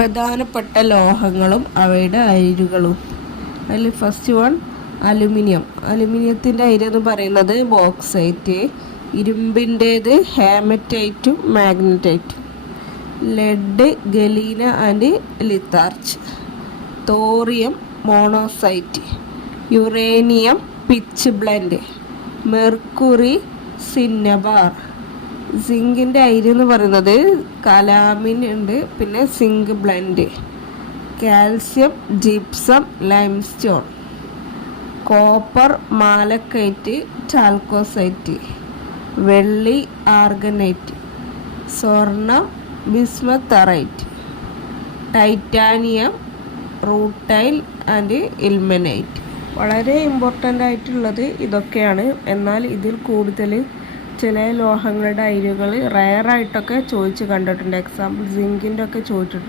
പ്രധാനപ്പെട്ട ലോഹങ്ങളും അവയുടെ അയിരുകളും. അതിൽ ഫസ്റ്റ് വൺ അലുമിനിയം. അലുമിനിയത്തിൻ്റെ അയിര് എന്ന് പറയുന്നത് ബോക്സൈറ്റ്, ഇരുമ്പിൻ്റേത് ഹേമറ്റൈറ്റും മാഗ്നറ്റൈറ്റും, lead galena and litharge, thorium monazite, uranium pitchblende, mercury cinnabar. സിങ്കിൻ്റെ അയിര് എന്ന് പറയുന്നത് കലാമിൻ ഉണ്ട്, പിന്നെ zinc blende, calcium gypsum limestone, copper malachite chalcocite, വെള്ളി ആർഗനൈറ്റ്, സ്വർണം bismuthinite, titanium rutile and ilmenite. വളരെ ഇമ്പോർട്ടൻ്റ് ആയിട്ടുള്ളത് ഇതൊക്കെയാണ്. എന്നാൽ ഇതിൽ കൂടുതൽ ചില ലോഹങ്ങളുടെ അയിരുകൾ റയറായിട്ടൊക്കെ ചോദിച്ച് കണ്ടിട്ടുണ്ട്. എക്സാമ്പിൾ സിങ്കിൻ്റെ ഒക്കെ ചോദിച്ചിട്ടുണ്ട്.